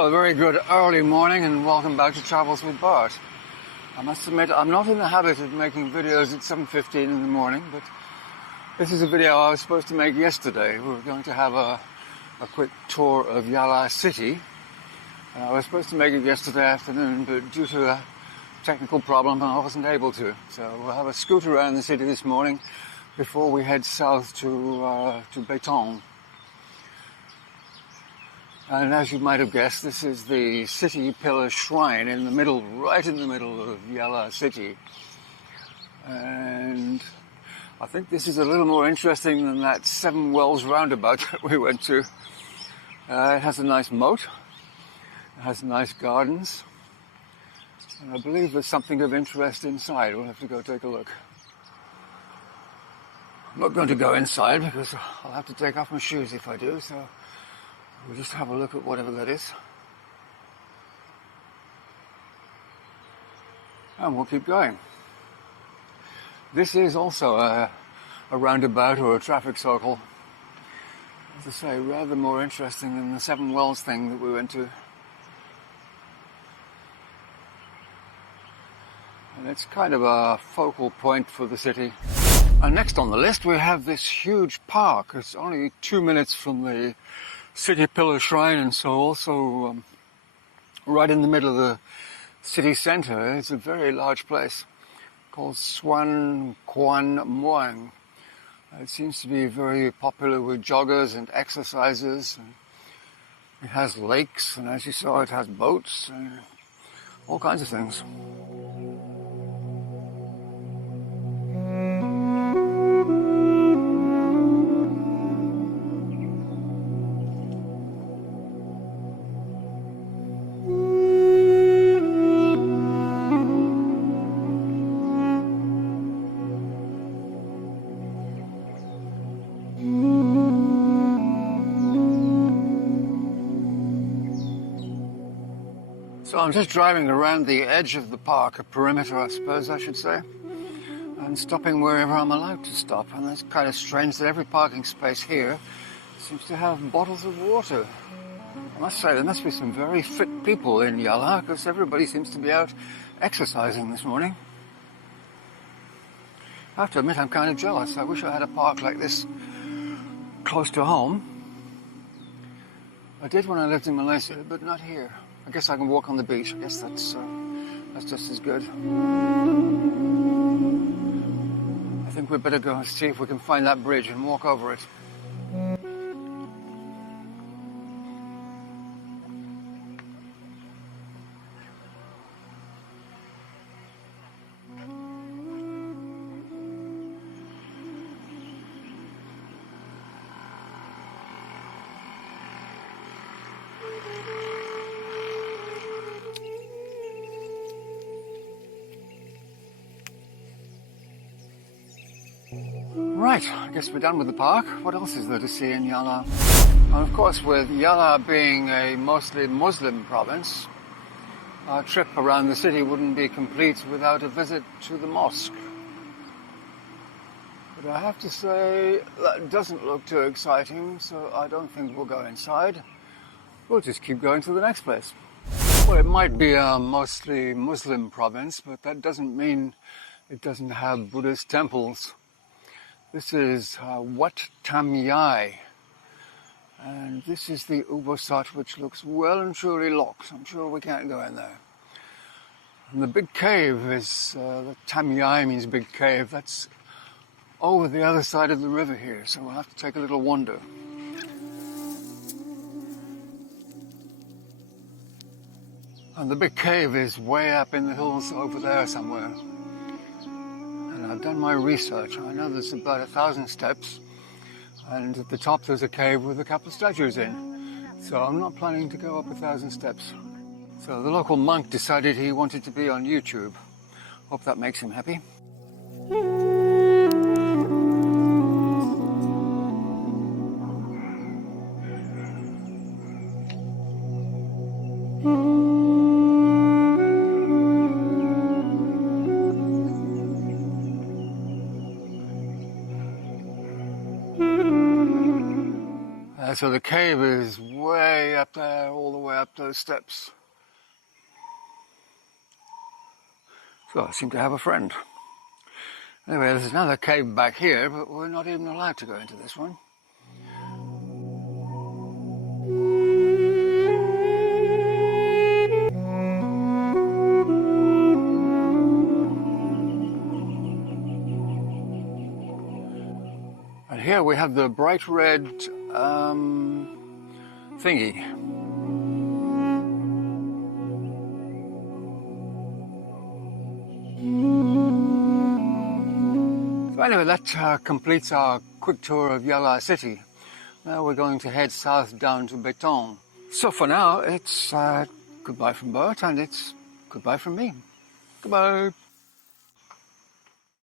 So, a very good early morning and welcome back to Travels with Bert. I must admit, I'm not in the habit of making videos at 7:15 in the morning, but this is a video I was supposed to make yesterday. We were going to have a quick tour of Yala City. I was supposed to make it yesterday afternoon, but due to a technical problem, I wasn't able to. So we'll have a scoot around the city this morning before we head south to Beiton. And as you might have guessed, this is the city pillar shrine in the middle, right in the middle of Yala City. And I think this is a little more interesting than that Seven Wells roundabout that we went to. It has a nice moat, it has nice gardens, and I believe there's something of interest inside. We'll have to go take a look. I'm not going to go inside because I'll have to take off my shoes if I do, so we'll just have a look at whatever that is. And we'll keep going. This is also a roundabout or a traffic circle. As I say, rather more interesting than the Seven Wells thing that we went to. And it's kind of a focal point for the city. And next on the list we have this huge park. It's only 2 minutes from the city pillar shrine, and so also right in the middle of the city centre. It's a very large place called Suan Khwan Muang. It seems to be very popular with joggers and exercisers. It has lakes, and as you saw, it has boats and all kinds of things. So I'm just driving around the edge of the park, a perimeter I suppose I should say, and stopping wherever I'm allowed to stop. And it's kind of strange that every parking space here seems to have bottles of water. I must say there must be some very fit people in Yala, because everybody seems to be out exercising this morning. I have to admit I'm kind of jealous. I wish I had a park like this close to home. I did when I lived in Malaysia, but not here. I guess I can walk on the beach. I guess that's just as good. I think we'd better go and see if we can find that bridge and walk over it. Right, I guess we're done with the park. What else is there to see in Yala? And of course, with Yala being a mostly Muslim province, our trip around the city wouldn't be complete without a visit to the mosque. But I have to say, that doesn't look too exciting, so I don't think we'll go inside. We'll just keep going to the next place. Well, it might be a mostly Muslim province, but that doesn't mean it doesn't have Buddhist temples. This is Wat Tham Yai, and this is the Ubosat, which looks well and truly locked. I'm sure we can't go in there. And the big cave is, the Tham Yai means big cave, that's over the other side of the river here, so we'll have to take a little wander. And the big cave is way up in the hills over there somewhere. I've done my research. I know there's about 1,000 steps, and at the top there's a cave with a couple of statues in. So I'm not planning to go up 1,000 steps. So the local monk decided he wanted to be on YouTube. Hope that makes him happy. So the cave is way up there, all the way up those steps. So I seem to have a friend. Anyway, there's another cave back here, but we're not even allowed to go into this one. And here we have the bright red thingy. So anyway, that completes our quick tour of Yala City. Now we're going to head south down to Betong. So for now, it's goodbye from Bert, and it's goodbye from me. Goodbye.